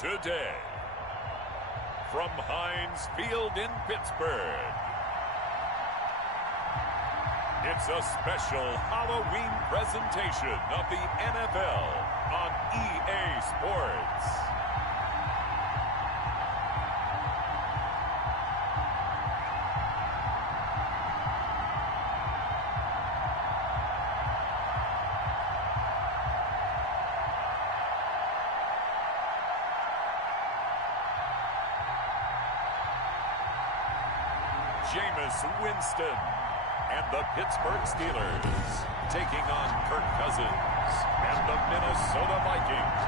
today. From Heinz Field in Pittsburgh, it's a special Halloween presentation of the NFL on EA Sports. Jameis Winston and the Pittsburgh Steelers taking on Kirk Cousins and the Minnesota Vikings.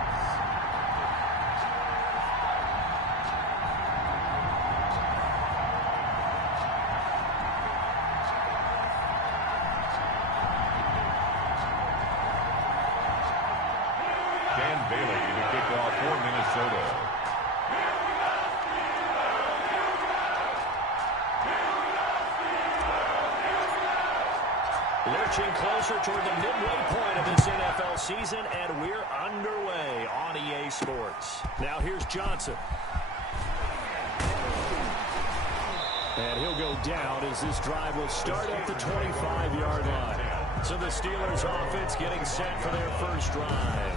Dan Bailey to kick off for Minnesota. Lurching closer toward the midway point of this NFL season, and we're underway on EA Sports. Now here's Johnson. And he'll go down as this drive will start at the 25-yard line. So the Steelers offense getting set for their first drive.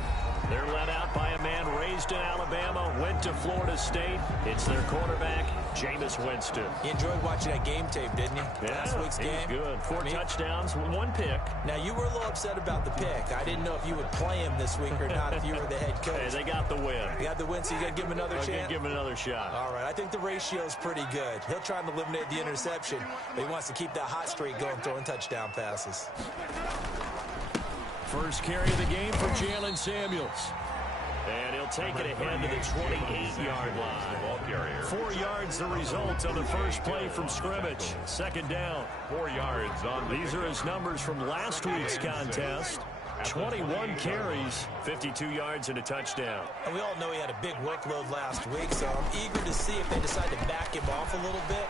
They're led out by a man raised in Alabama, went to Florida State. It's their quarterback, Jameis Winston. He enjoyed watching that game tape, didn't he? Yeah, last week's game. Good. Four touchdowns, one pick. Now, you were a little upset about the pick. I didn't know if you would play him this week or not if you were the head coach. Hey, they got the win. They got the win, so you got to give him another chance? Give him another shot. All right, I think the ratio's pretty good. He'll try and eliminate the interception, but he wants to keep that hot streak going, throwing touchdown passes. First carry of the game for Jalen Samuels. And he'll take it ahead to the 28-yard line. 4 yards the result on the first play from scrimmage. Second down. 4 yards on the These are his numbers from last week's contest. 21 carries, 52 yards and a touchdown. And we all know he had a big workload last week, so I'm eager to see if they decide to back him off a little bit.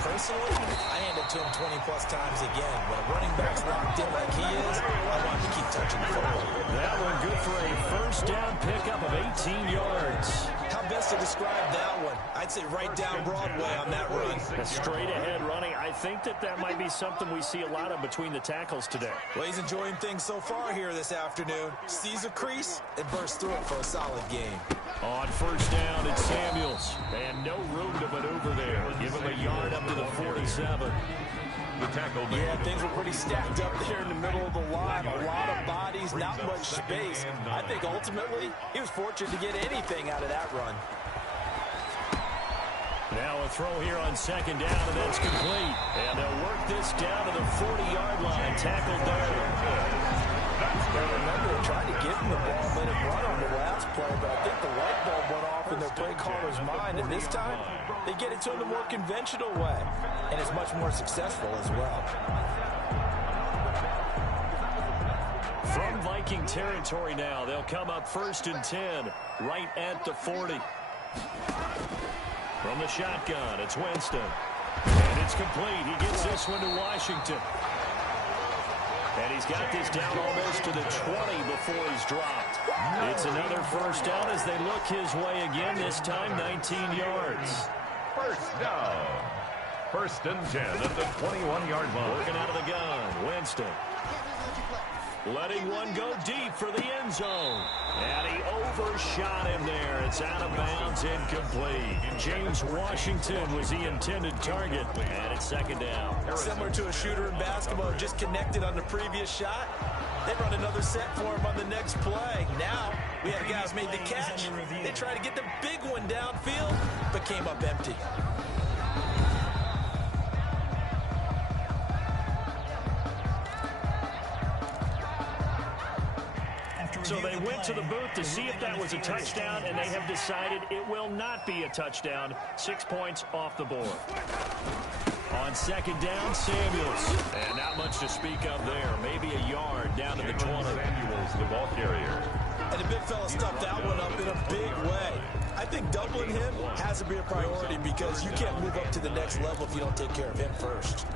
Personally, I hand it to him 20-plus times again. When a running back's locked in like he is, I want him to keep touching the football. That one good for a first down pickup of 18 yards. How best to describe that one? I'd say right down Broadway on that run. Straight ahead running. I think that might be something we see a lot of between the tackles today. Well, he's enjoying things so far here this afternoon. Sees a crease and bursts through it for a solid game. On first down, it's Samuels. And no room to maneuver there. Give him a yard up to the 47. The tackle. Yeah, things were pretty stacked up there in the middle of the line. A lot of bodies, not much space. I think ultimately he was fortunate to get anything out of that run. Now a throw here on second down, and that's complete. And they'll work this down to the 40-yard line. Tackled there. Remember, they tried to give him the ball, let it run on the last play, but I think the light bulb went off in their play caller's mind, and this time they get it to him the more conventional way, and it's much more successful as well. From Viking territory now, they'll come up 1st and 10, right at the 40. From the shotgun, it's Winston. And it's complete. He gets this one to Washington. And he's got this down almost to the 20 before he's dropped. It's another first down as they look his way again, this time 19 yards. First down. 1st and 10 at the 21-yard line. Working out of the gun, Winston. Letting one go deep for the end zone. And he overshot him there. It's out of bounds, incomplete. James Washington was the intended target. And it's second down. Similar to a shooter in basketball, just connected on the previous shot. They run another set for him on the next play. Now we have guys made the catch. They try to get the big one downfield, but came up empty. So they went to the booth to see if that was a touchdown, and they have decided it will not be a touchdown. 6 points off the board. On second down, Samuels. And not much to speak of there. Maybe a yard down to the 20. Samuels, the ball carrier. And the big fella stuffed that one up in a big way. I think doubling him has to be a priority because you can't move up to the next level if you don't take care of him first.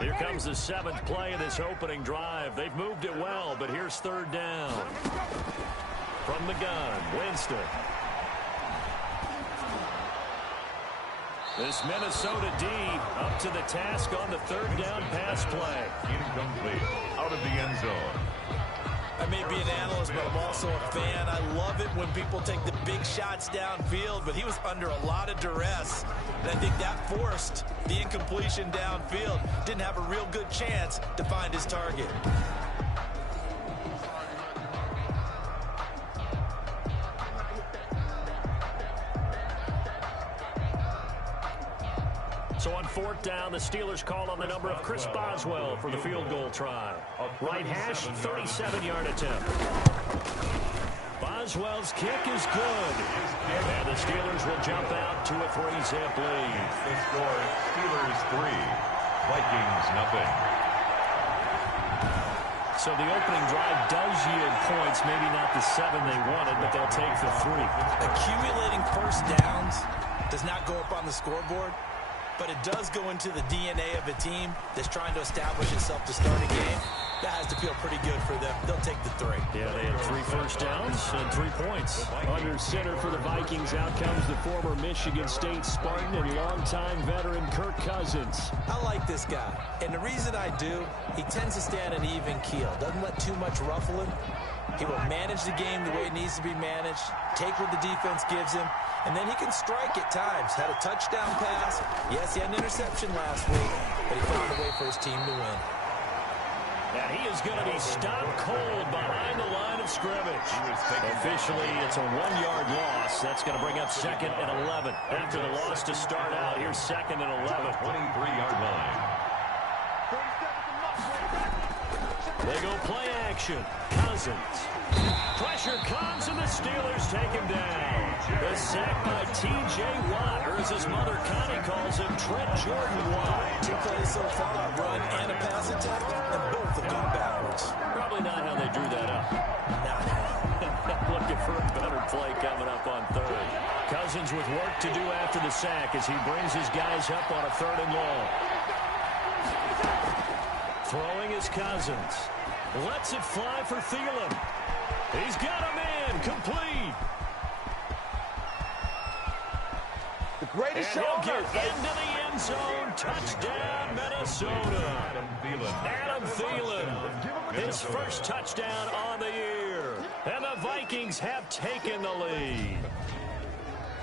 Here comes the 7th play of this opening drive. They've moved it well, but here's third down. From the gun, Winston. This Minnesota D up to the task on the third down pass play. Incomplete. Out of the end zone. I may be an analyst, but I'm also a fan. I love it when people take the big shots downfield, but he was under a lot of duress. And I think that forced the incompletion downfield. Didn't have a real good chance to find his target. So on fourth down, the Steelers call on the number of Chris Boswell for the field goal try. Right hash, 37-yard attempt. Boswell's kick is good. And the Steelers will jump out to a 3-zip lead. The score is Steelers 3, Vikings nothing. So the opening drive does yield points, maybe not the 7 they wanted, but they'll take the 3. Accumulating first downs does not go up on the scoreboard, but it does go into the DNA of a team that's trying to establish itself to start a game. That has to feel pretty good for them. They'll take the 3. Yeah, they had 3 first downs and 3 points. Under center for the Vikings, out comes the former Michigan State Spartan and longtime veteran Kirk Cousins. I like this guy, and the reason I do, he tends to stay on an even keel. Doesn't let too much ruffle him. He will manage the game the way it needs to be managed, take what the defense gives him, and then he can strike at times. Had a touchdown pass. Yes, he had an interception last week, but he found a way for his team to win. And he is going to be stopped cold behind the line of scrimmage. Officially, it's a 1-yard loss. That's going to bring up 2nd and 11. After the loss to start out, here's 2nd and 11. 23-yard line. They go play action. Cousins. Pressure comes, and the Steelers take him down. The sack by T.J. Watt, or as his mother Connie calls him, Trent Jordan Watt. 2 plays so far, a run and a pass attempt, and both have gone backwards. Probably not how they drew that up. Not how. Looking for a better play coming up on 3rd. Cousins with work to do after the sack as he brings his guys up on a 3rd and long. Throwing is Cousins. Lets it fly for Thielen. He's got a man complete. The greatest and show he'll get into the end zone. Touchdown, Minnesota. Adam Thielen. His first touchdown on the year. And the Vikings have taken the lead.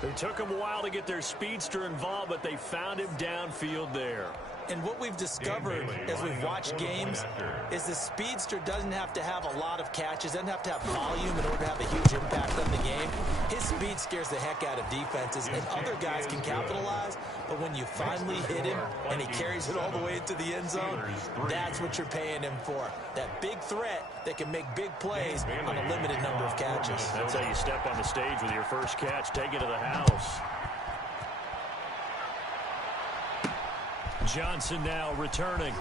It took them a while to get their speedster involved, but they found him downfield there. And what we've discovered as we've watched games is the speedster doesn't have to have a lot of catches, doesn't have to have volume in order to have a huge impact on the game. His speed scares the heck out of defenses, and other guys can capitalize. But when you finally hit him and he carries it all the way into the end zone, that's what you're paying him for. That big threat that can make big plays on a limited number of catches. That's how you step on the stage with your first catch. Take it to the house. Johnson now returning.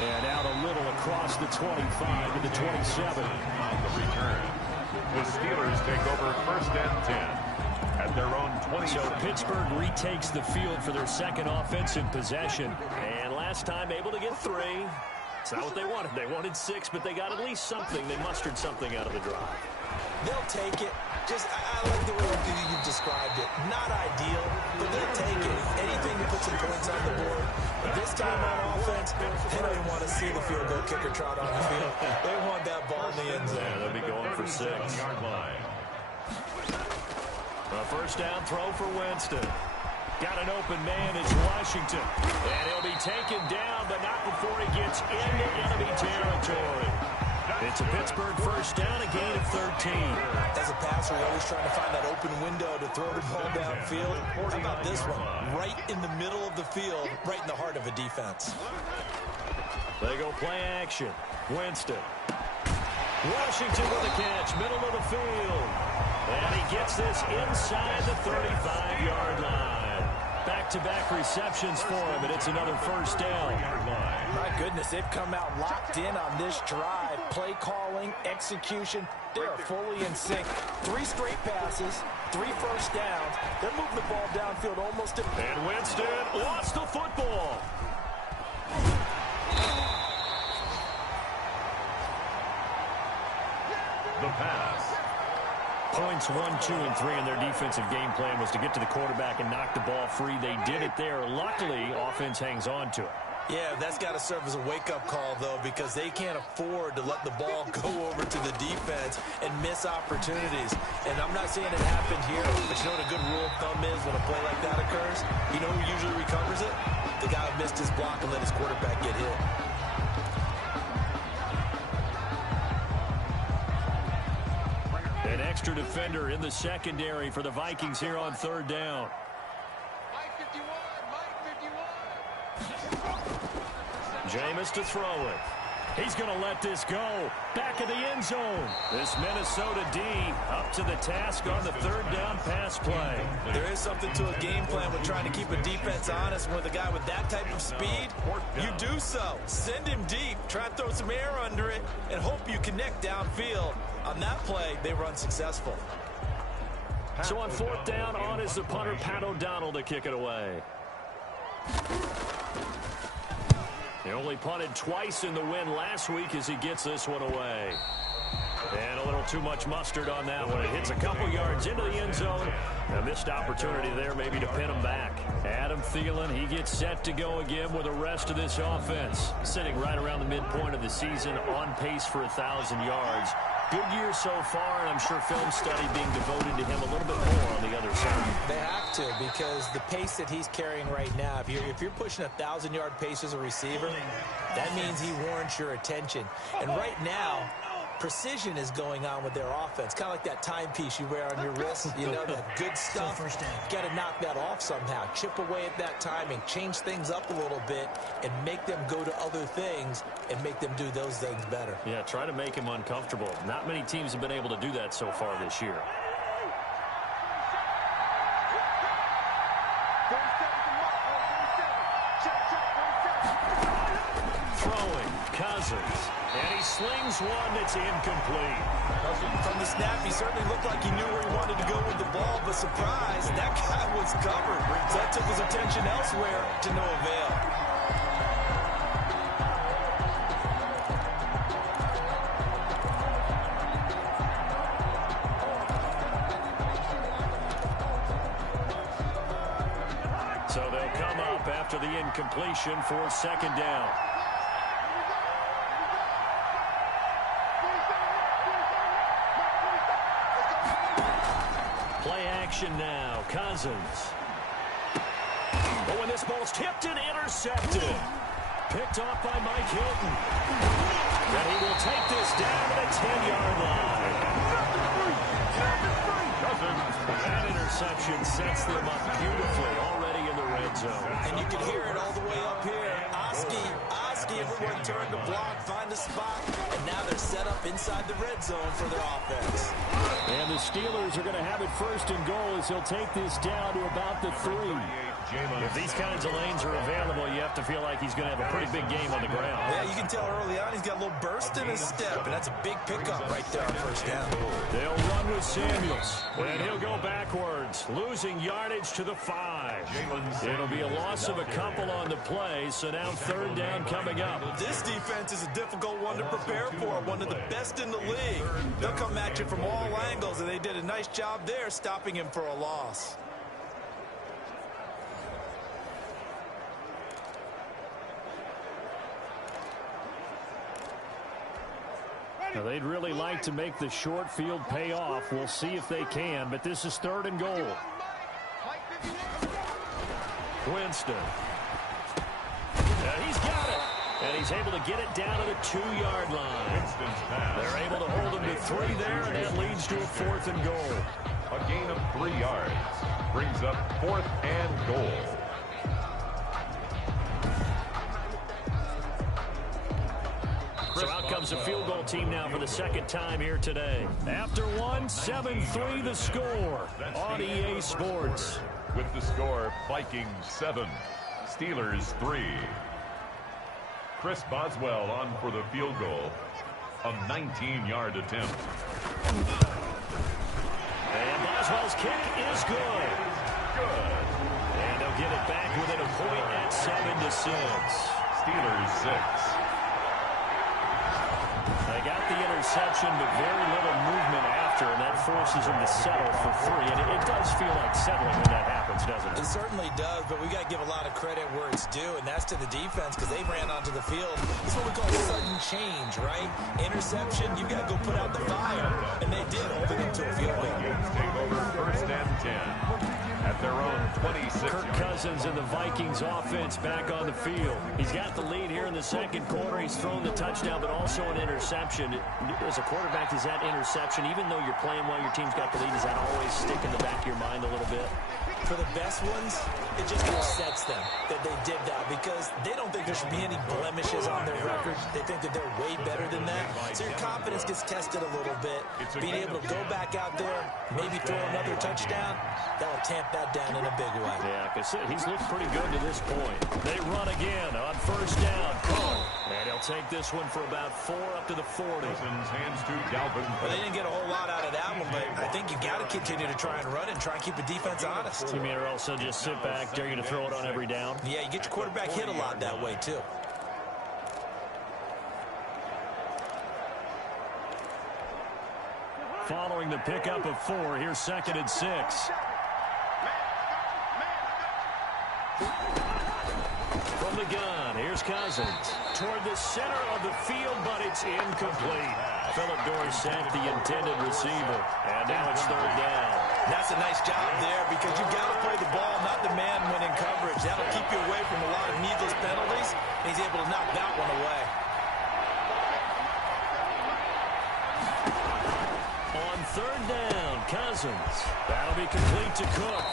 And out a little across the 25 to the 27. On the return, the Steelers take over 1st and 10 at their own 20. So Pittsburgh retakes the field for their 2nd offensive possession. And last time able to get 3. It's not what they wanted. They wanted 6, but they got at least something. They mustered something out of the drive. They'll take it. Just, I like the way you've described it. Not ideal, but they'll take it. Anything to put some points on the board. But this time on offense, they don't even want to see the field goal kicker trot on the field. They want that ball in the end zone. Yeah, they'll be going for 6. Yard line. A first down throw for Winston. Got an open man is Washington. And he'll be taken down, but not before he gets into enemy territory. It's a Pittsburgh first down, a gain of 13. As a passer, you're always trying to find that open window to throw the ball downfield. How about this one? Right in the middle of the field, right in the heart of a defense. They go play action. Winston. Washington with a catch, middle of the field. And he gets this inside the 35-yard line. Back-to-back receptions for him, and it's another first down. My goodness, they've come out locked in on this drive. Play calling, execution, they are fully in sync. 3 straight passes, 3 first downs. They're moving the ball downfield almost to... And Winston lost the football. The pass. Points 1, 2, and 3 in their defensive game plan was to get to the quarterback and knock the ball free. They did it there. Luckily, offense hangs on to it. Yeah, that's got to serve as a wake-up call, though, because they can't afford to let the ball go over to the defense and miss opportunities. And I'm not saying it happened here, but you know what a good rule of thumb is when a play like that occurs? You know who usually recovers it? The guy who missed his block and let his quarterback get hit. An extra defender in the secondary for the Vikings here on third down. Jameis to throw it. He's going to let this go. Back of the end zone. This Minnesota D up to the task on the third down pass play. There is something to a game plan with trying to keep a defense honest. With a guy with that type of speed, you do so. Send him deep. Try and throw some air under it and hope you connect downfield. On that play, they were unsuccessful. So on fourth down, on is the punter, Pat O'Donnell, to kick it away. He only punted twice in the win last week as he gets this one away. And a little too much mustard on that one. It hits a couple yards into the end zone. A missed opportunity there maybe to pin him back. Adam Thielen, he gets set to go again with the rest of this offense. Sitting right around the midpoint of the season, on pace for 1,000 yards. Good year so far, and I'm sure film study being devoted to him a little bit more on the other side. They have to, because the pace that he's carrying right now, if you're pushing 1,000-yard pace as a receiver, that means he warrants your attention. And right now, precision is going on with their offense. Kind of like that timepiece you wear on your wrist. You know, that good stuff. You got to knock that off somehow. Chip away at that timing. Change things up a little bit and make them go to other things and make them do those things better. Yeah, try to make him uncomfortable. Not many teams have been able to do that so far this year. Throwing, Cousins. And he slings one that's incomplete. From the snap, he certainly looked like he knew where he wanted to go with the ball, but surprise, that guy was covered. So that took his attention elsewhere to no avail. So they'll come up after the incompletion for second down. Now, Cousins. But when this ball's tipped and intercepted. Picked off by Mike Hilton. And he will take this down to the 10-yard line. That interception sets them up beautifully already in the red zone. And you can hear it all the way up here. Oski, everyone turned to block, find a spot, and now they're set up inside the red zone for their offense. And the Steelers are going to have it first and goal as he'll take this down to about the 3. If these kinds of lanes are available, you have to feel like he's going to have a pretty big game on the ground. Yeah, you can tell early on he's got a little burst in his step, and that's a big pickup right there on first down. They'll run with Samuels, and he'll go backwards, losing yardage to the 5. It'll be a loss of a couple on the play, so now third down coming up. This defense is a difficult one to prepare for, one of the best in the league. They'll come at you from all angles, and they did a nice job there stopping him for a loss. Now, they'd really like to make the short field pay off. We'll see if they can, but this is third and goal. Winston. And he's got it. And he's able to get it down to the 2-yard line. They're able to hold him to 3 there, and that leads to a 4th and goal. A gain of 3 yards brings up 4th and goal. So out comes the field goal team now for the second time here today. After one, 7-3 the score on EA Sports. With the score, Vikings 7, Steelers 3. Chris Boswell on for the field goal. A 19-yard attempt. And Boswell's kick is good. And they'll get it back within a point at 7-6. Steelers 6. They got the interception, but very little movement after, and that forces him to settle for 3. And it does feel like settling when that happens, doesn't it? It certainly does, but we got to give a lot of credit where it's due, and that's to the defense because they ran onto the field. It's what we call sudden change, right? Interception, you got to go put out the fire, and they did, holding them to a field goal. Take over 1st and 10 at their own 26. Kirk Cousins and the Vikings offense back on the field. He's got the lead here in the second quarter. He's thrown the touchdown, but also an interception. As a quarterback, does that interception, even though you're playing while your team's got the lead, does that always stick in the back of your mind a little bit? For the best ones, it just upsets them that they did that because they don't think there should be any blemishes on their record. They think that they're way better than that. So your confidence gets tested a little bit. Being able to go back out there, maybe throw another touchdown, that'll tamp that down in a big way. Yeah, because he's looked pretty good to this point. They run again on 1st down. And he'll take this one for about 4 up to the 40. Hands to Dalvin. Well, they didn't get a whole lot out of that one, but I think you got to continue to try and run it and try and keep the defense honest. You mean, or also just sit back, dare you to throw it on every down? Yeah, you get your quarterback hit a lot that way, too. Following the pickup of 4, here's 2nd and 6. From the gun, here's Cousins. Toward the center of the field, but it's incomplete. Philip Dorsett, the intended receiver. And now it's 3rd down. That's a nice job there because you've got to play the ball, not the man when in coverage. That'll keep you away from a lot of needless penalties. And he's able to knock that one away. On 3rd down, Cousins. That'll be complete to Cook.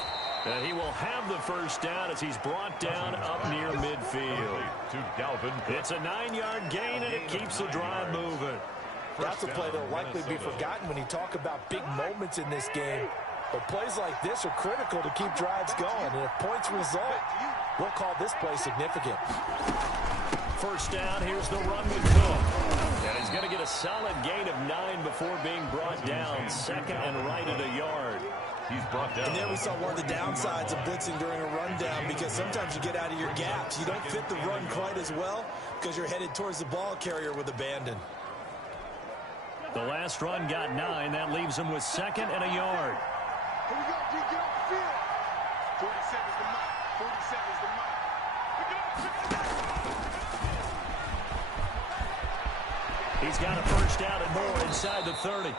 And he will have the 1st down as he's brought down up near midfield. To Dalvin. It's a 9-yard gain, and it keeps the drive moving. That's a play that'll likely be forgotten when you talk about big moments in this game. But plays like this are critical to keep drives going. And if points result, we'll call this play significant. 1st down, here's the run with Cook. And he's going to get a solid gain of 9 before being brought down. 2nd and right at a yard. He's brought down. And there we saw one of the downsides of blitzing during a rundown because sometimes you get out of your gaps. You don't fit the run quite as well because you're headed towards the ball carrier with abandon. The last run got 9. That leaves him with 2nd and a yard. Here we go, G, get off the field. 47's the mark. 47's the mark. He's got a 1st down and more inside the 30.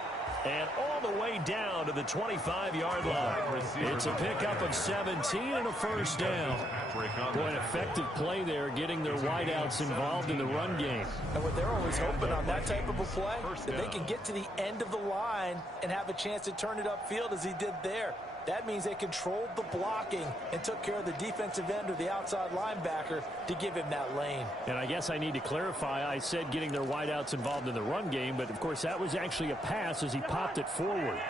And all the way down to the 25-yard line. It's a pickup of 17 and a 1st down. Boy, an effective play there, getting their wideouts involved in the run game. And what they're always hoping on that type of a play, that they can get to the end of the line and have a chance to turn it upfield as he did there. That means they controlled the blocking and took care of the defensive end or the outside linebacker to give him that lane. And I guess I need to clarify, I said getting their wideouts involved in the run game, but of course that was actually a pass as he popped it forward.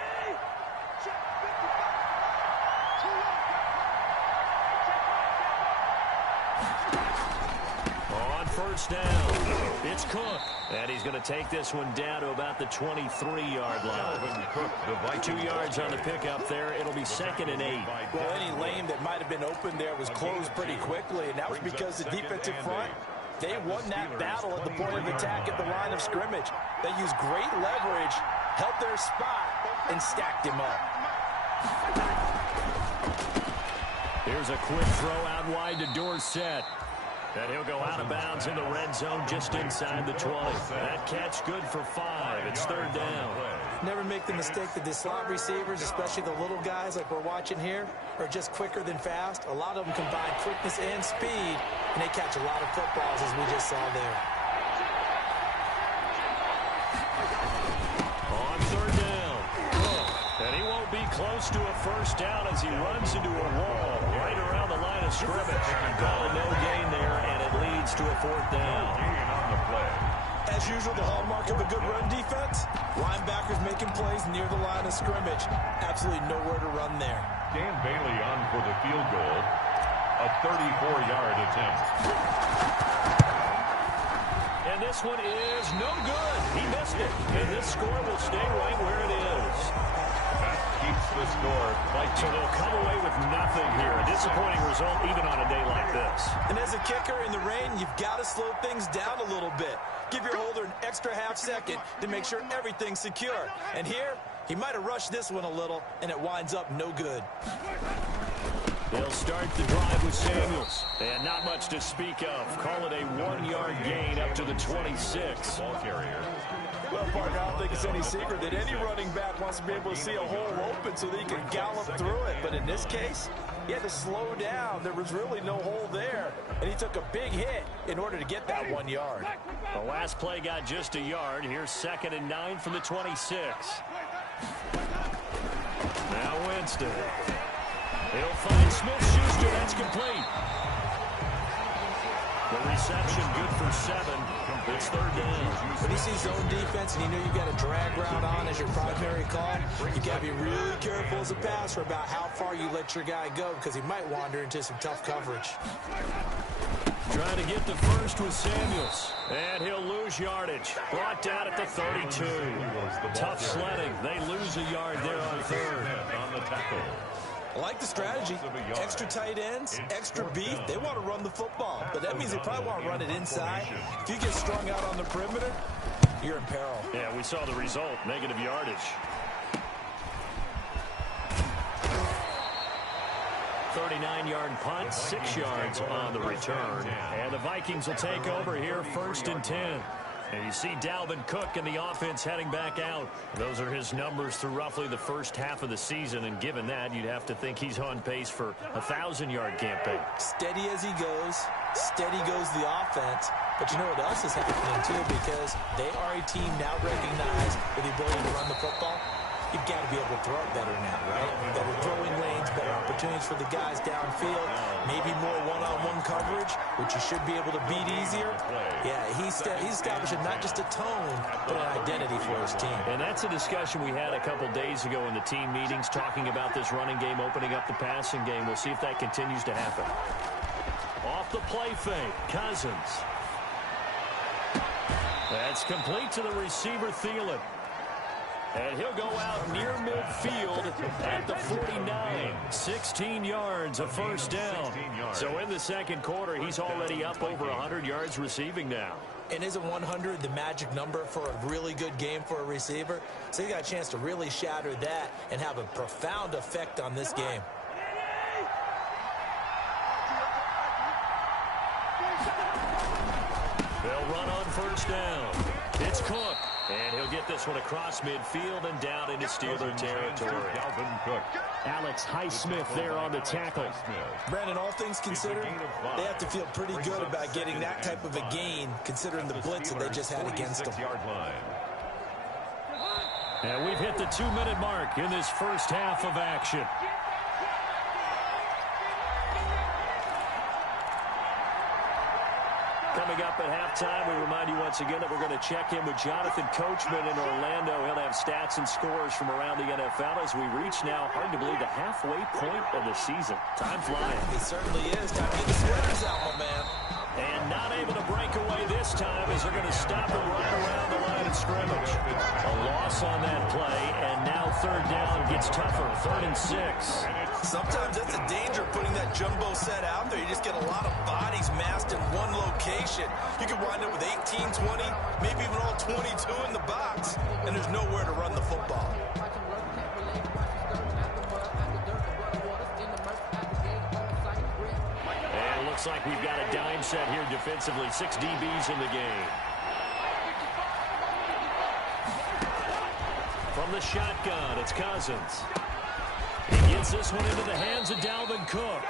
On 1st down, it's Cook. And he's going to take this one down to about the 23-yard line. 2 yards on the pickup there. It'll be 2nd and 8. Well, any lane that might have been open there was closed pretty quickly, and that was because the defensive front, they won that battle at the point of attack at the line of scrimmage. They used great leverage, held their spot, and stacked him up. Here's a quick throw out wide to Dorsett. And he'll go out of bounds in the red zone just inside the 20. That catch good for 5. It's 3rd down. Never make the mistake that the slot receivers, especially the little guys like we're watching here, are just quicker than fast. A lot of them combine quickness and speed, and they catch a lot of footballs as we just saw there. On 3rd down. And he won't be close to a 1st down as he runs into a wall right around the line of scrimmage. Call a no gain there, and it leads to a 4th down. As usual, the hallmark of a good run defense, linebackers making plays near the line of scrimmage. Absolutely nowhere to run there. Dan Bailey on for the field goal. A 34-yard attempt. And this one is no good. He missed it. And this score will stay right where it is. keeps the score Vikings. So they'll come away with nothing here. A disappointing result even on a day like this. And as a kicker in the rain, you've got to slow things down a little bit. Give your holder an extra half second to make sure everything's secure. And here, he might have rushed this one a little, and it winds up no good. They'll start the drive with Samuels. And not much to speak of. Call it a 1-yard gain up to the 26. Ball carrier. Well, Parker, I don't think it's any secret that any running back wants to be able to see a hole open so that he can gallop through it. But in this case, he had to slow down. There was really no hole there, and he took a big hit in order to get that 1 yard. The last play got just a yard. Here's 2nd and 9 from the 26. Now Winston. He'll find Smith-Schuster. That's complete. The reception good for 7. It's 3rd down. When you see zone defense and you know you've got a drag route on as your primary call, you got to be really careful as a passer about how far you let your guy go because he might wander into some tough coverage. Trying to get the first with Samuels. And he'll lose yardage. Brought down at the 32. Tough sledding. They lose a yard there on 3rd. On the tackle. I like the strategy. Extra tight ends, extra beef. They want to run the football, but that means they probably want to run it inside. If you get strung out on the perimeter, you're in peril. Yeah, we saw the result. Negative yardage. 39-yard punt, 6 yards on the return. And the Vikings will take over here 1st and 10. And you see Dalvin Cook in the offense heading back out. Those are his numbers through roughly the first half of the season. And given that, you'd have to think he's on pace for a 1,000-yard campaign. Steady as he goes. Steady goes the offense. But you know what else is happening, too? Because they are a team now recognized with the ability to run the football. You've got to be able to throw it better now, right? Better throwing lanes, better opportunities for the guys downfield, maybe more one-on-one coverage, which you should be able to beat easier. Yeah, he's establishing not just a tone, but an identity for his team. And that's a discussion we had a couple days ago in the team meetings, talking about this running game, opening up the passing game. We'll see if that continues to happen. Off the play fake, Cousins. That's complete to the receiver, Thielen. And he'll go out near midfield at the 49. 16 yards, a 1st down. So in the 2nd quarter, he's already up over 100 yards receiving now. And isn't 100 the magic number for a really good game for a receiver? So you got a chance to really shatter that and have a profound effect on this game. They'll run on 1st down. It's Cook. And he'll get this one across midfield and down into Steeler territory. Alex Highsmith there on the tackle. Brandon, all things considered, they have to feel pretty good about getting that type of a gain, considering the blitz that they just had against them. And we've hit the 2-minute mark in this first half of action. Coming up at halftime, we remind you once again that we're going to check in with Jonathan Coachman in Orlando. He'll have stats and scores from around the NFL as we reach now, hard to believe, the halfway point of the season. Time flying. It certainly is. Time to get the sweaters out, my man. And not able to break away this time as they're going to stop it right around the line of scrimmage. A loss on that play, and now 3rd down gets tougher. 3rd and 6. Sometimes that's a danger putting that jumbo set out there. You just get a lot of bodies massed in one location. You could wind up with 18, 20, maybe even all 22 in the box, and there's nowhere to run the football. And it looks like we've got a dime set here defensively. 6 DBs in the game. From the shotgun, it's Cousins. He gets this one into the hands of Dalvin Cook.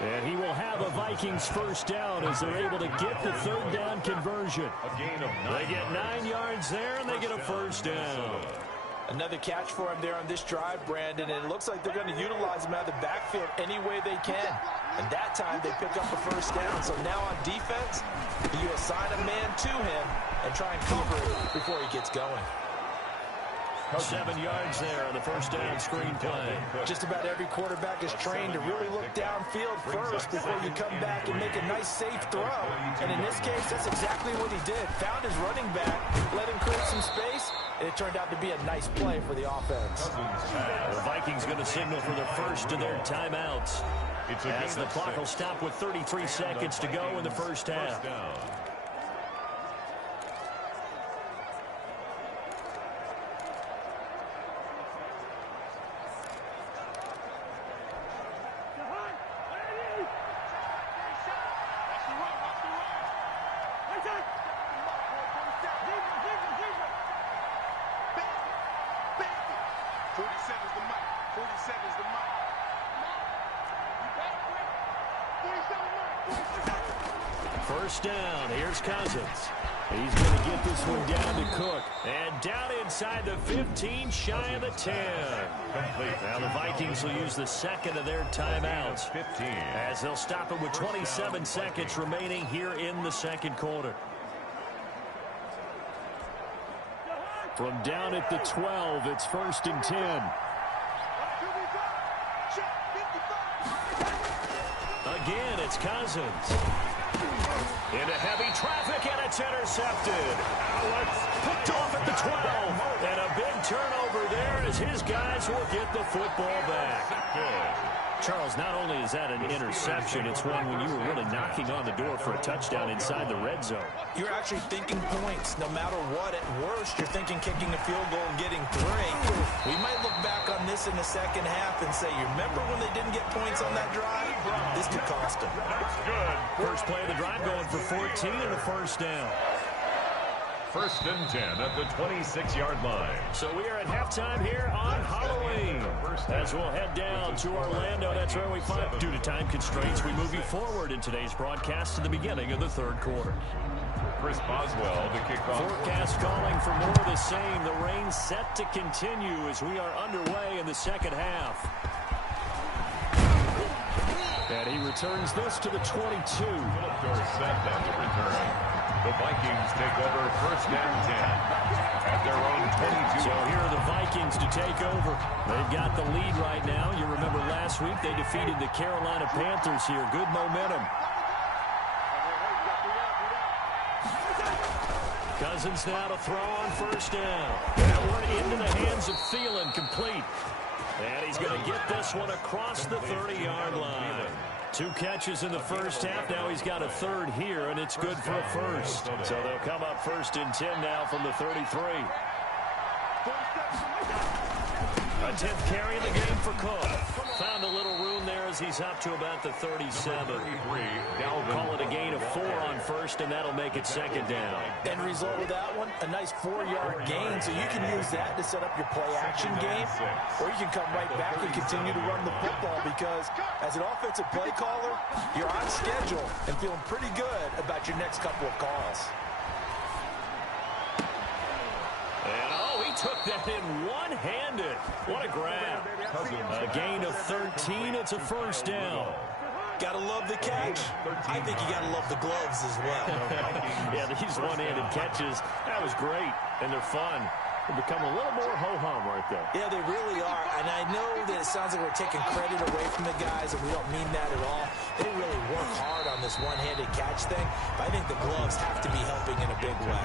And he will have a Vikings 1st down as they're able to get the 3rd down conversion. They get 9 yards there, and they get a 1st down. Another catch for him there on this drive, Brandon, and it looks like they're going to utilize him out of the backfield any way they can. And that time they pick up the 1st down. So now on defense, you assign a man to him and try and cover it before he gets going. 7 yards there on the first down screen play. Just about every quarterback is trained to really look downfield first before you come back and make a nice, safe throw. And in this case, that's exactly what he did. Found his running back, let him create some space, and it turned out to be a nice play for the offense. The Vikings going to signal for the first of their timeouts. As the clock will stop with 33 seconds to go in the first half. First down, here's Cousins. He's going to get this one down to Cook. And down inside the 15, shy of the 10. Now the Vikings will use the second of their timeouts, as they'll stop it with 27 seconds remaining here in the second quarter. From down at the 12, it's 1st and 10. Again, it's Cousins. Into heavy traffic, and it's intercepted. Alex picked off at the 12. And a big turnover there as his guys will get the football back. Charles, not only is that an interception, it's one when you were really knocking on the door for a touchdown inside the red zone. You're actually thinking points no matter what. At worst, you're thinking kicking a field goal and getting 3. We might look back on this in the second half and say, you remember when they didn't get points on that drive? This could cost them. That's good. First play of the drive going for 14 and a first down. 1st and 10 at the 26-yard line. So we are at halftime here on Halloween. As we'll head down to Orlando, that's where we find. Due to time constraints, we move you forward in today's broadcast to the beginning of the third quarter. Chris Boswell to kick off. Forecast calling for more of the same. The rain set to continue as we are underway in the second half. And he returns this to the 22. Set at the return. The Vikings take over 1st and 10 at their own 22. So here are the Vikings to take over. They've got the lead right now. You remember last week they defeated the Carolina Panthers here. Good momentum. Cousins now to throw on 1st down. That one into the hands of Thielen, complete. And he's going to get this one across the 30-yard line. 2 catches in the first half. Now he's got a 3rd here, and it's good for a first. So they'll come up 1st and 10 now from the 33. A 10th carry in the game for Cook. Found a little room there as he's up to about the 37. Call it a gain of 4 on 1st, and that'll make it 2nd down. End result of that one, a nice 4-yard gain, so you can use that to set up your play-action game, or you can come right back and continue to run the football because as an offensive play caller, you're on schedule and feeling pretty good about your next couple of calls. And he took that in one-handed. What a grab. A gain of 13. It's a first down. Gotta love the catch. I think you gotta love the gloves as well. Yeah, these one-handed catches, that was great, and they're fun. They become a little more ho-hum right there. Yeah, they really are, and I know that it sounds like we're taking credit away from the guys, and we don't mean that at all. They really work hard on this one-handed catch thing, but I think the gloves have to be helping in a big way.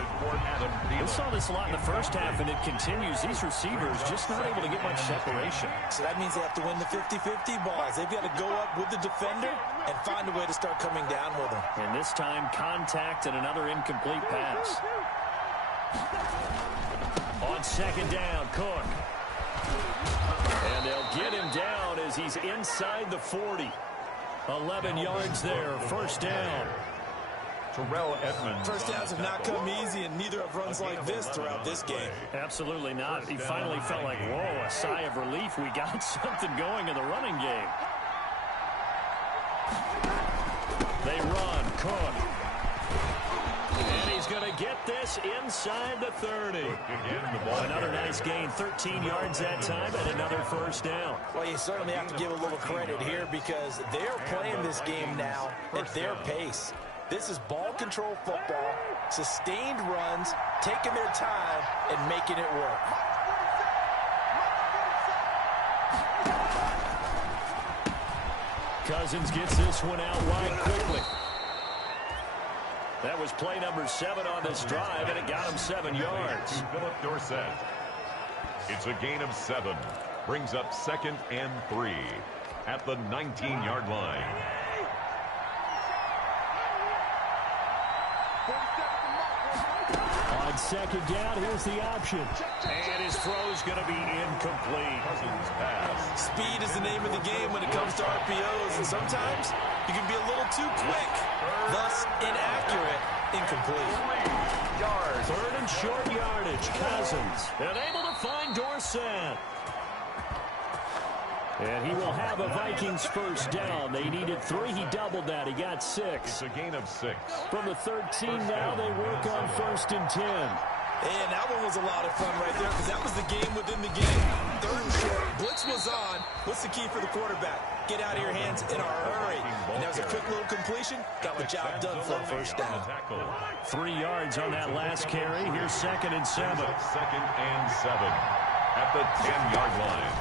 We saw this a lot in the first half, and it continues. These receivers just not able to get much separation. So that means they have to win the 50-50 balls. They've got to go up with the defender and find a way to start coming down with them. And this time, contact and another incomplete pass. On 2nd down, Cook. And they'll get him down as he's inside the 40. 11 yards there, first down. Terrell Edmonds. First downs have not come easy, and neither have runs like this throughout this game. Absolutely not. He finally felt like, whoa, a sigh of relief. We got something going in the running game. They run, Cook. And he's going to get this inside the 30. Another nice gain, 13 yards that time, and another first down. Well, you certainly have to give a little credit here because they're playing this game now at their pace. This is ball control football, sustained runs, taking their time, and making it work. Cousins gets this one out wide quickly. That was play number 7 on this drive, and it got him 7 yards. Philip Dorsett. It's a gain of 7. Brings up 2nd and 3 at the 19-yard line. On 2nd down, here's the option. And his throw's going to be incomplete. Cousins pass. Speed is the name of the game when it comes to RPOs, and sometimes you can be a little too quick, thus inaccurate, incomplete. 3rd and short yardage. Cousins unable to find Dorsett. And he will have a Vikings first down. They needed 3. He doubled that. He got 6. It's a gain of 6. From the 13 now, they work on 1st and 10. And that one was a lot of fun right there because that was the game within the game. 3rd and short. Blitz was on. What's the key for the quarterback? Get out of your hands in a hurry. And that was a quick little completion. Got the job done for a first down. 3 yards on that last carry. Here's 2nd and 7. 2nd and 7 at the 10-yard line.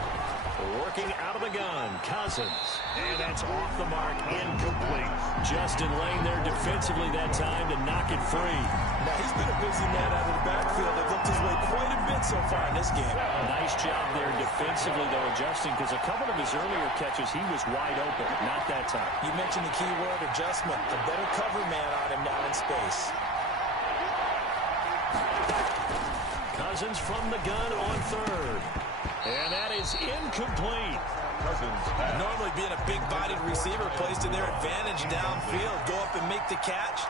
Working out of the gun, Cousins. And that's off the mark, incomplete. Justin Lane there defensively that time to knock it free. Now, he's been a busy man out of the backfield. They've looked his way quite a bit so far in this game. Nice job there defensively, though, adjusting, because a couple of his earlier catches, he was wide open. Not that time. You mentioned the key word, adjustment. A better cover man on him now in space. Cousins from the gun on 3rd. And that is incomplete. Normally being a big-bodied receiver plays to their advantage downfield. Go up and make the catch,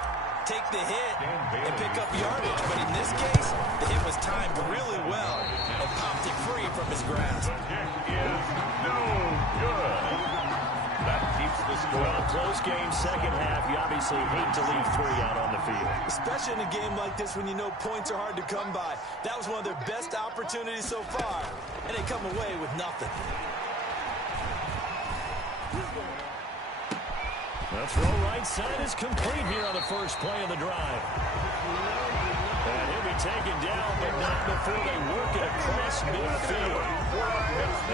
take the hit, and pick up yardage. But in this case, the hit was timed really well and popped it free from his grasp. Is no good. That keeps the score. Well, close game, 2nd half. You obviously hate to leave 3 out on the field. Especially in a game like this when you know points are hard to come by. That was one of their best opportunities so far, and they come away with nothing. The throw right side is complete here on the first play of the drive. And he'll be taken down, but not before they work it across midfield.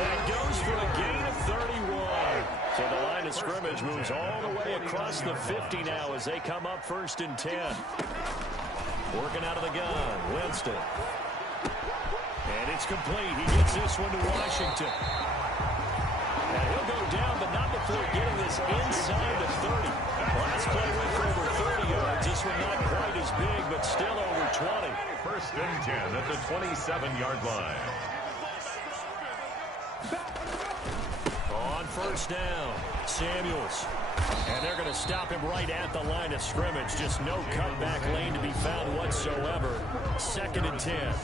That goes for a gain of 31. So the line of scrimmage moves all the way across the 50 now as they come up 1st and 10. Working out of the gun, Winston. And it's complete. He gets this one to Washington. And he'll go down, but not before getting this inside the 30. Last play went for over 30 yards. This one not quite as big, but still over 20. 1st and 10 at the 27-yard line. On 1st down, Samuels. And they're going to stop him right at the line of scrimmage. Just no cutback lane to be found whatsoever. 2nd and 10.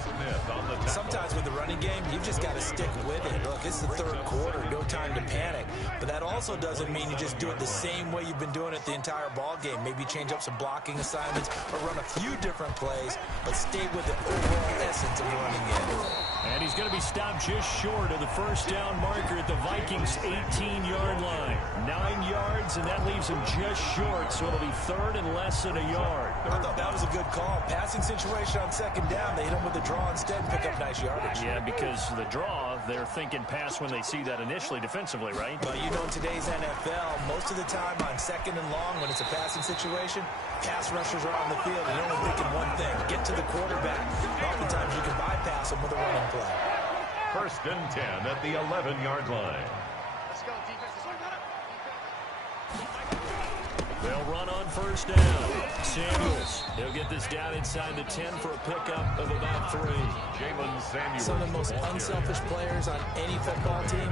Sometimes with the running game, you've just got to stick with it. Look, it's the 3rd quarter, no time to panic. But that also doesn't mean you just do it the same way you've been doing it the entire ball game. Maybe change up some blocking assignments or run a few different plays, but stay with the overall essence of the running game. And he's going to be stopped just short of the first down marker at the Vikings' 18-yard line. 9 yards, and that leaves him just short, so it'll be 3rd and less than a yard. I thought that was a good call. Passing situation on 2nd down, they hit him with the draw instead and pick up nice yardage. Yeah, because the draw, they're thinking pass when they see that initially defensively, right? But you know, in today's NFL, most of the time on 2nd and long, when it's a passing situation, pass rushers are on the field and they're only thinking one thing, get to the quarterback. And oftentimes you can bypass them with a running play. 1st and 10 at the 11-yard line. They'll run on 1st down. Samuels, he'll get this down inside the 10 for a pickup of about 3. Jalen Samuels. Some of the most unselfish players on any football team,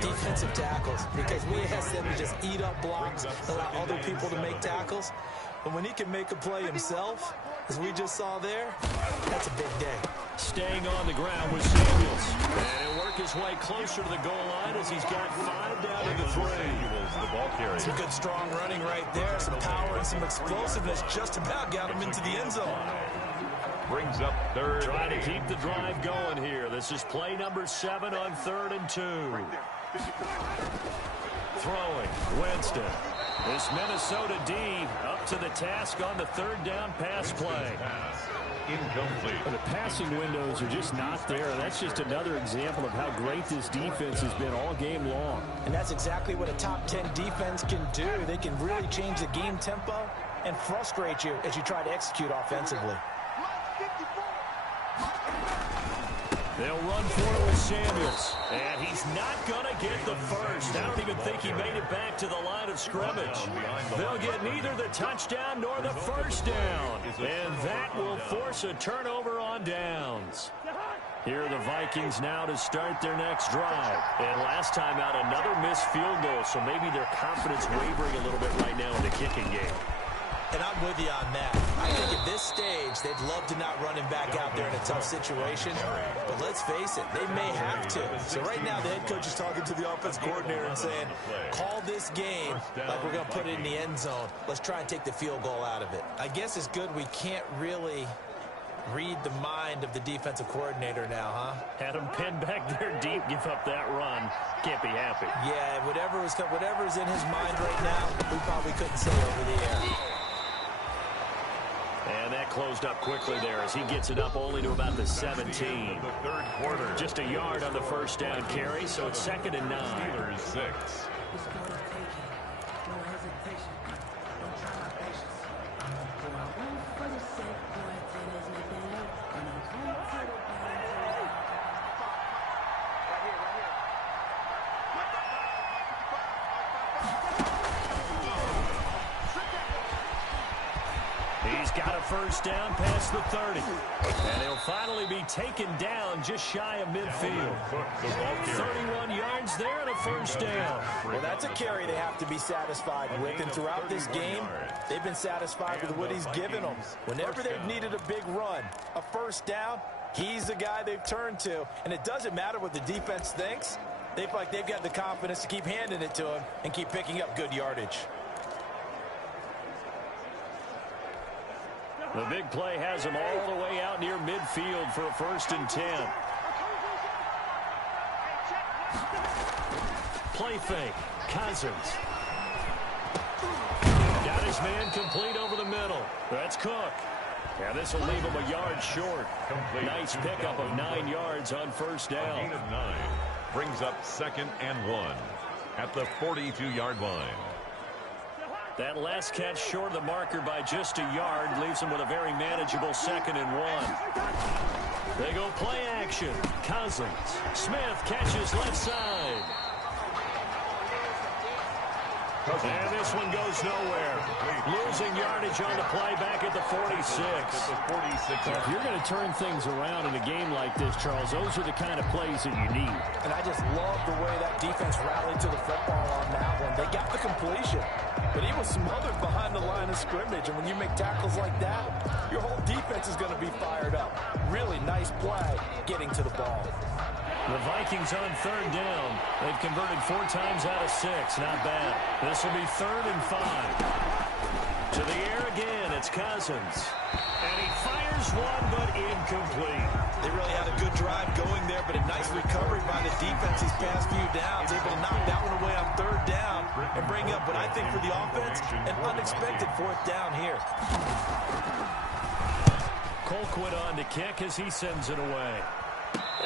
defensive tackles, because we ask them to just eat up blocks, allow other people to make tackles. But when he can make a play himself, as we just saw there, that's a big day. Staying on the ground with Samuels. And he'll work his way closer to the goal line as he's got 5 down to the 3. The ball carrier. Some good strong running right there, some power and some explosiveness just about got him into the end zone. Brings up 3rd. Trying to keep the drive going here. This is play number 7 on 3rd and 2. Throwing, Winston. This Minnesota D up to the task on the 3rd down pass play. incomplete. The passing windows are just not there. That's just another example of how great this defense has been all game long. And that's exactly what a top 10 defense can do. They can really change the game tempo and frustrate you as you try to execute offensively. They'll run for it with Samuels. And he's not going to get the first. I don't even think he made it back to the line of scrimmage. They'll get neither the touchdown nor the first down. And that will force a turnover on downs. Here are the Vikings now to start their next drive. And last time out, another missed field goal. So maybe their confidence wavering a little bit right now in the kicking game. And I'm with you on that. I think at this stage, they'd love to not run him back out there in a tough situation. But let's face it, they may have to. So right now, the head coach is talking to the offense coordinator and saying, call this game like we're going to put it in the end zone. Let's try and take the field goal out of it. I guess it's good we can't really read the mind of the defensive coordinator now, huh? Had him pinned back there deep, give up that run. Can't be happy. Yeah, whatever is in his mind right now, we probably couldn't say over the air. And that closed up quickly there as he gets it up only to about the 17. The third quarter. Just a yard on the first down carry, so it's 2nd and 9. Steelers 6. He's got a first down past the 30. And he'll finally be taken down just shy of midfield. 31 yards there and a first down. Well, that's a carry they have to be satisfied with. And throughout this game, they've been satisfied with what he's given them. Whenever they've needed a big run, a first down, he's the guy they've turned to. And it doesn't matter what the defense thinks. They feel like they've got the confidence to keep handing it to him and keep picking up good yardage. The big play has him all the way out near midfield for a 1st and 10. Play fake. Cousins. Got his man complete over the middle. That's Cook. And this will leave him a yard short. Nice pickup of 9 yards on first down. Gain of 9 brings up 2nd and 1 at the 42-yard line. That last catch short of the marker by just a yard leaves him with a very manageable 2nd and 1. They go play action. Cousins. Smith catches left side. And this one goes nowhere. Losing yardage on the play back at the 46. Well, if you're going to turn things around in a game like this, Charles, those are the kind of plays that you need. And I just love the way that defense rallied to the football on that one. They got the completion, but he was smothered behind the line of scrimmage. And when you make tackles like that, your whole defense is going to be fired up. Really nice play getting to the ball. The Vikings on 3rd down. They've converted 4 times out of 6. Not bad. This will be 3rd and 5. To the air again. It's Cousins. And he fires one, but incomplete. They really had a good drive going there, but a nice recovery by the defense these past few downs. Able to knock that one away on 3rd down and bring up what I think for the offense, an unexpected 4th down here. Colquitt on to kick as he sends it away.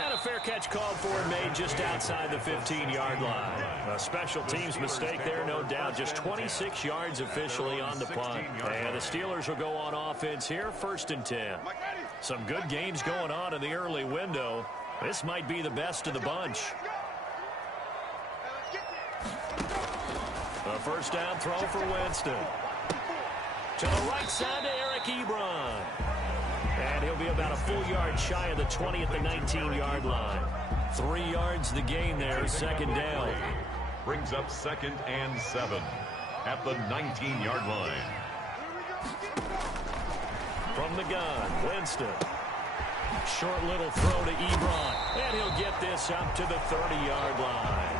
And a fair catch called for and made just outside the 15-yard line. A special teams mistake there, no doubt. Just 26 yards officially on the punt. And the Steelers will go on offense here, 1st and 10. Some good games going on in the early window. This might be the best of the bunch. A first down throw for Winston. To the right side to Eric Ebron. And he'll be about a full yard shy of the 20 at the 19-yard line. 3 yards the gain there, 2nd down. Brings up 2nd and 7 at the 19-yard line. From the gun, Winston. Short little throw to Ebron. And he'll get this up to the 30-yard line.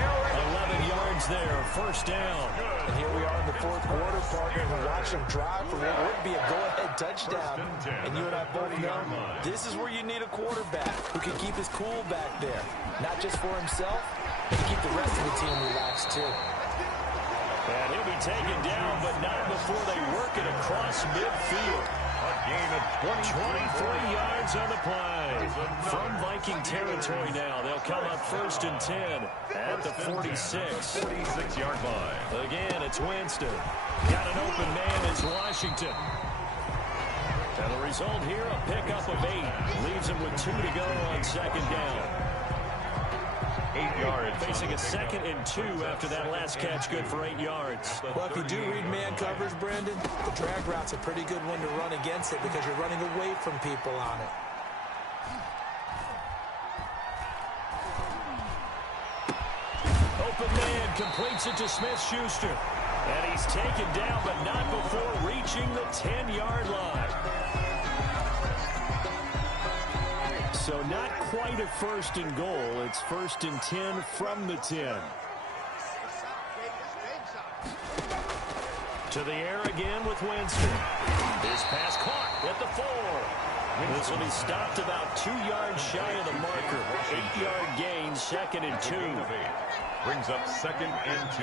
11 yards there, 1st down. And here we are in the 4th quarter, partner, and watch them drive for what would be a go-ahead touchdown. And you and I both know this is where you need a quarterback who can keep his cool back there. Not just for himself, but to keep the rest of the team relaxed, too. And he'll be taken down, but not before they work it across midfield. A gain of 23 yards on the play. From Viking territory now, they'll come up 1st and 10 at the 46. 46-yard line. Again, it's Winston. Got an open man, it's Washington. And the result here, a pickup of 8. Leaves him with 2 to go on 2nd down. 8 yards. Facing a 2nd and 2 after that last catch, good for 8 yards. Well, if you do read man coverage, Brandon, the drag route's a pretty good one to run against it because you're running away from people on it. Open man completes it to Smith-Schuster. And he's taken down, but not before reaching the 10-yard line. So not quite a 1st and goal. It's 1st and 10 from the 10. To the air again with Winston. His pass caught at the 4. This will be stopped about 2 yards shy of the marker. 8-yard gain, 2nd and 2. Brings up 2nd and 2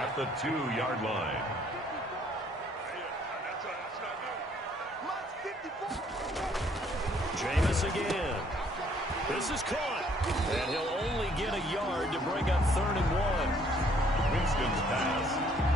at the 2-yard line. Jameis again. This is caught. And he'll only get a yard to bring up 3rd and 1. Winston's pass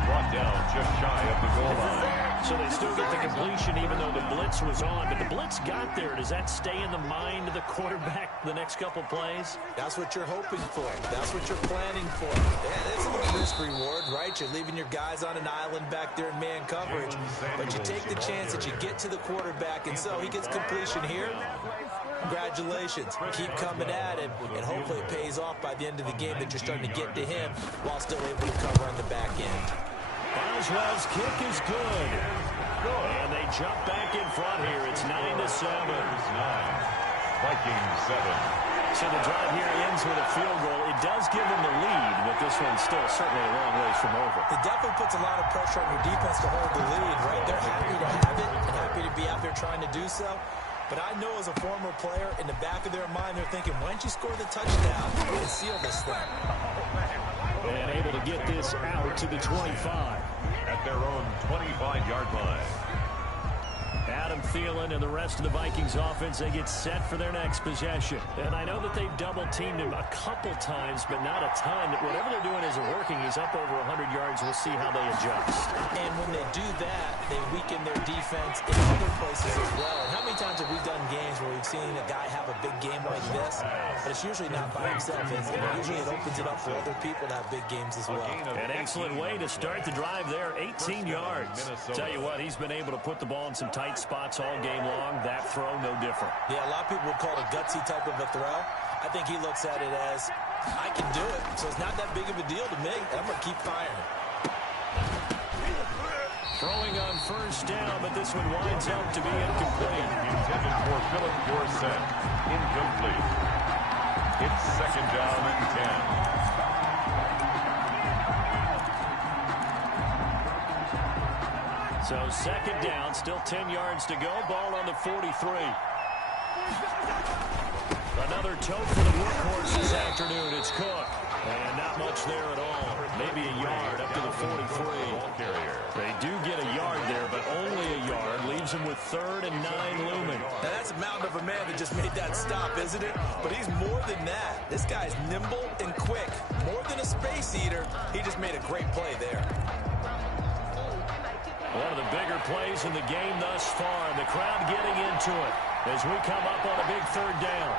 brought down just shy of the goal line. So they still get the completion even though the blitz was on. But the blitz got there. Does that stay in the mind of the quarterback the next couple plays? That's what you're hoping for. That's what you're planning for. Yeah, it's a little risk reward, right? You're leaving your guys on an island back there in man coverage. But you take the chance that you get to the quarterback, and so he gets completion here. Congratulations. Keep coming at him, and hopefully it pays off by the end of the game that you're starting to get to him while still able to cover on the back end. Boswell's kick is good. And they jump back in front here. It's 9-7. Vikings 7. So the drive here ends with a field goal. It does give them the lead, but this one's still certainly a long ways from over. It definitely puts a lot of pressure on your defense to hold the lead, right? They're happy to have it and happy to be out there trying to do so. But I know as a former player, in the back of their mind, they're thinking, why don't you score the touchdown and seal this thing? And able to get this out to the 25. At their own 25-yard line. Adam Thielen and the rest of the Vikings offense, they get set for their next possession. And I know that they've double-teamed him a couple times, but not a ton. Whatever they're doing isn't working. He's up over 100 yards. We'll see how they adjust. And when they do that, they weaken their defense in other places as well. And how many times have we done games where we've seen a guy have a big game like this, but it's usually not by himself. Usually it opens it up for other people to have big games as well. An excellent way to start the drive there, 18 yards. Tell you what, he's been able to put the ball in some tight spots all game long. That throw, no different. Yeah, a lot of people would call it a gutsy type of a throw. I think he looks at it as, I can do it, so it's not that big of a deal to me. I'm going to keep firing. Throwing on 1st down, but this one winds up to be incomplete. Intended for Philip Dorsett. Incomplete. It's 2nd down and 10. So 2nd down, still 10 yards to go. Ball on the 43. Another tote for the workhorse this afternoon. It's Cook. And not much there at all. Maybe a yard up to the 43. They do get a yard there, but only a yard. Leaves them with 3rd and 9 looming. Now that's a mountain of a man that just made that stop, isn't it? But he's more than that. This guy's nimble and quick. More than a space eater. He just made a great play there. One of the bigger plays in the game thus far. The crowd getting into it as we come up on a big 3rd down.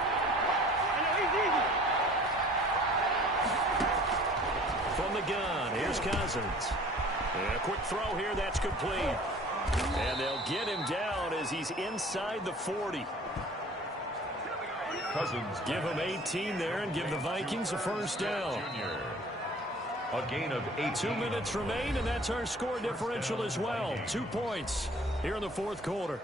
From the gun, here's Cousins. And a quick throw here, that's complete. And they'll get him down as he's inside the 40. Cousins. Give him 18 there and give the Vikings a 1st down. A gain of 8. 2 minutes remain, and that's our score differential as well. 2 points here in the 4th quarter.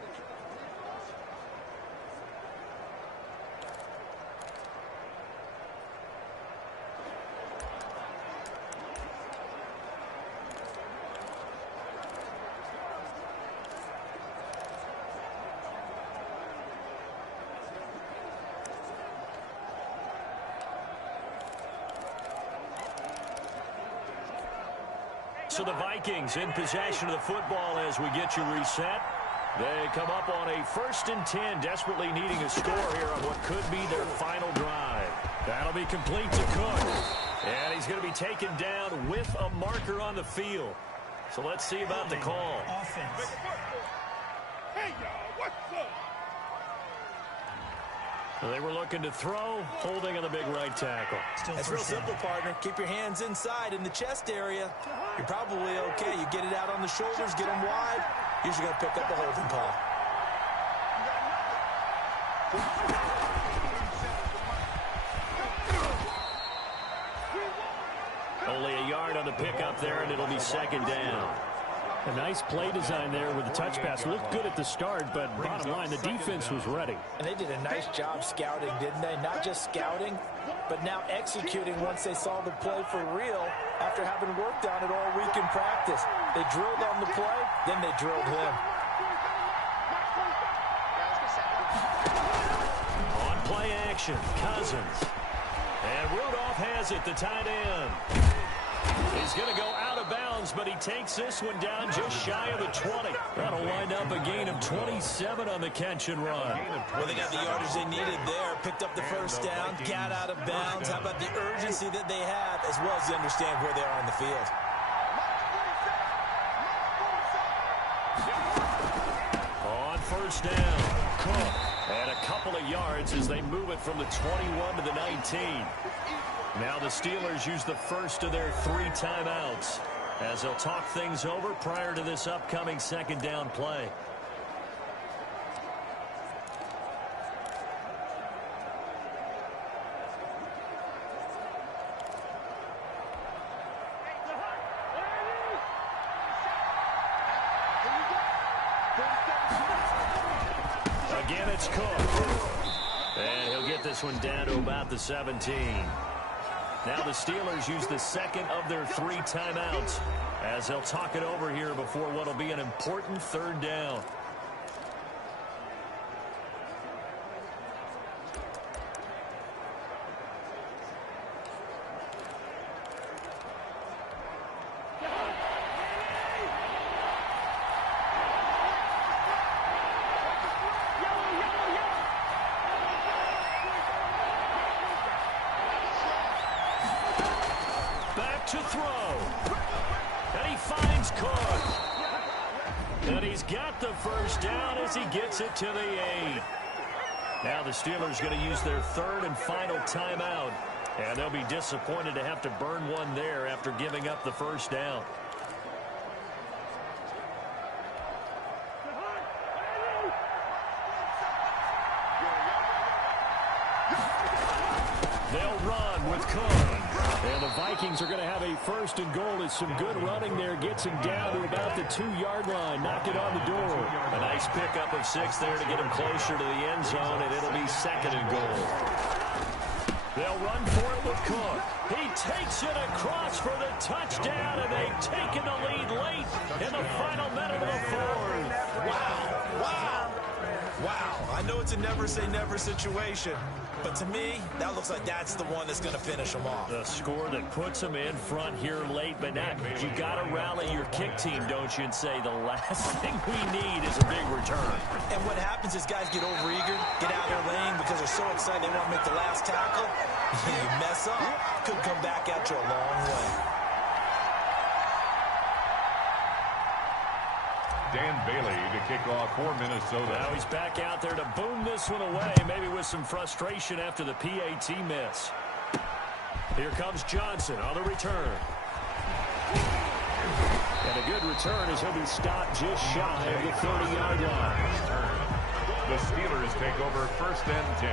So the Vikings in possession of the football as we get you reset. They come up on a 1st and 10, desperately needing a score here on what could be their final drive. That'll be complete to Cook. And he's going to be taken down with a marker on the field. So let's see about the call. Offense. Hey, y'all, what's up? They were looking to throw, holding on the big right tackle. That's real simple, partner. Keep your hands inside in the chest area. You're probably okay. You get it out on the shoulders, get them wide. Usually going to pick up a holding call. Only a yard on the pickup there, and it'll be 2nd down. A nice play design there with the touch pass. Looked good at the start, but bottom line, the defense was ready. And they did a nice job scouting, didn't they? Not just scouting, but now executing once they saw the play for real after having worked on it all week in practice. They drilled on the play, then they drilled him. On play action, Cousins. And Rudolph has it, the tight end. He's going to go out of bounds, but he takes this one down just shy of the 20. That'll wind up a gain of 27 on the catch and run. Well, they got the yardage they needed there, picked up the 1st down, got out of bounds. How about the urgency that they have, as well as they understand where they are in the field? On 1st down, Cook. And a couple of yards as they move it from the 21 to the 19. Now the Steelers use the 1st of their 3 timeouts as they'll talk things over prior to this upcoming 2nd down play. Again, it's Cook. And he'll get this one down to about the 17. Now the Steelers use the 2nd of their 3 timeouts as they'll talk it over here before what will be an important 3rd down. To throw. And he finds Cook. And he's got the 1st down as he gets it to the 8. Now the Steelers going to use their 3rd and final timeout. And they'll be disappointed to have to burn one there after giving up the 1st down. They'll run with Cook. And the Vikings are going to have a 1st and goal as some good running there gets him down to about the 2-yard line. Knocked it on the door. A nice pickup of 6 there to get him closer to the end zone, and it'll be 2nd and goal. They'll run for it with Cook. He takes it across for the touchdown, and they've taken the lead late in the final minute of the 4th. Wow, wow, wow. I know it's a never-say-never situation, but to me, that looks like that's the one that's going to finish them off. The score that puts them in front here late, but not. You got to rally your kick team, don't you, and say the last thing we need is a big return. And what happens is guys get overeager, get out of their lane because they're so excited they want to make the last tackle. You mess up, could come back at you a long way. Dan Bailey to kick off for Minnesota. Now he's back out there to boom this one away, maybe with some frustration after the PAT miss. Here comes Johnson on the return. And a good return as he'll be stopped just shy of the 30-yard line. The Steelers take over 1st and 10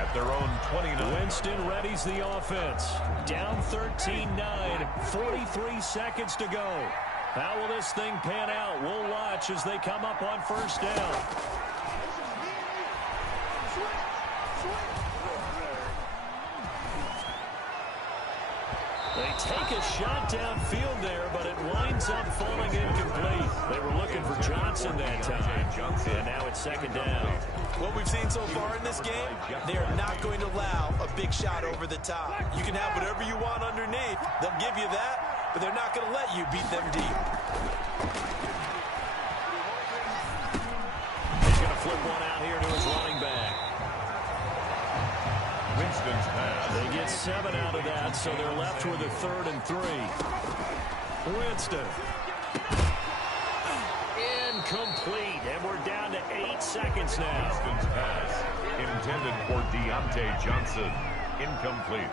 at their own 29. Winston readies the offense. Down 13-9, 43 seconds to go. How will this thing pan out? We'll watch as they come up on 1st down. They take a shot downfield there, but it winds up falling incomplete. They were looking for Johnson that time, and now it's 2nd down. What we've seen so far in this game, they are not going to allow a big shot over the top. You can have whatever you want underneath. They'll give you that, but they're not going to let you beat them deep. flip one out here to his running back. Winston's pass. They get 7 out of that, so they're left with a 3rd and 3. Winston. Incomplete, and we're down to 8 seconds now. Winston's pass intended for Deontay Johnson. Incomplete.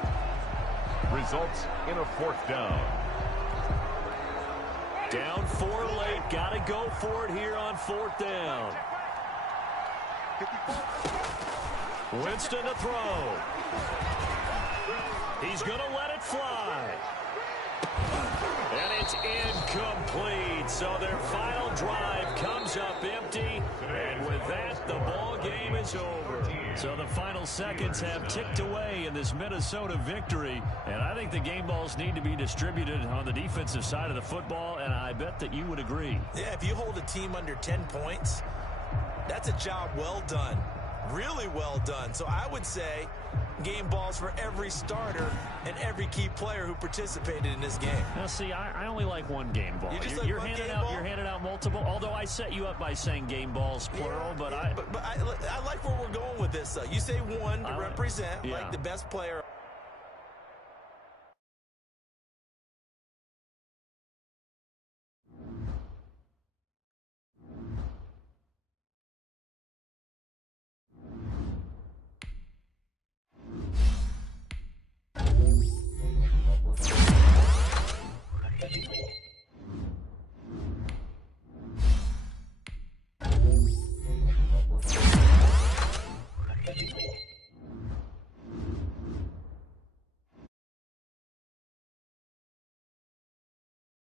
Results in a 4th down. Down 4 late. Got to go for it here on 4th down. Winston to throw. He's going to let it fly. And it's incomplete. So their final drive comes up empty. And with that, the ball game is over. So the final seconds have ticked away in this Minnesota victory. And I think the game balls need to be distributed on the defensive side of the football. And I bet that you would agree. Yeah, if you hold a team under 10 points, that's a job well done. Really well done. So I would say game balls for every starter and every key player who participated in this game. Now, see, I only like one game ball. You're handing out multiple. Although I set you up by saying game balls plural, yeah, but I like where we're going with this. You say one to represent like the best player.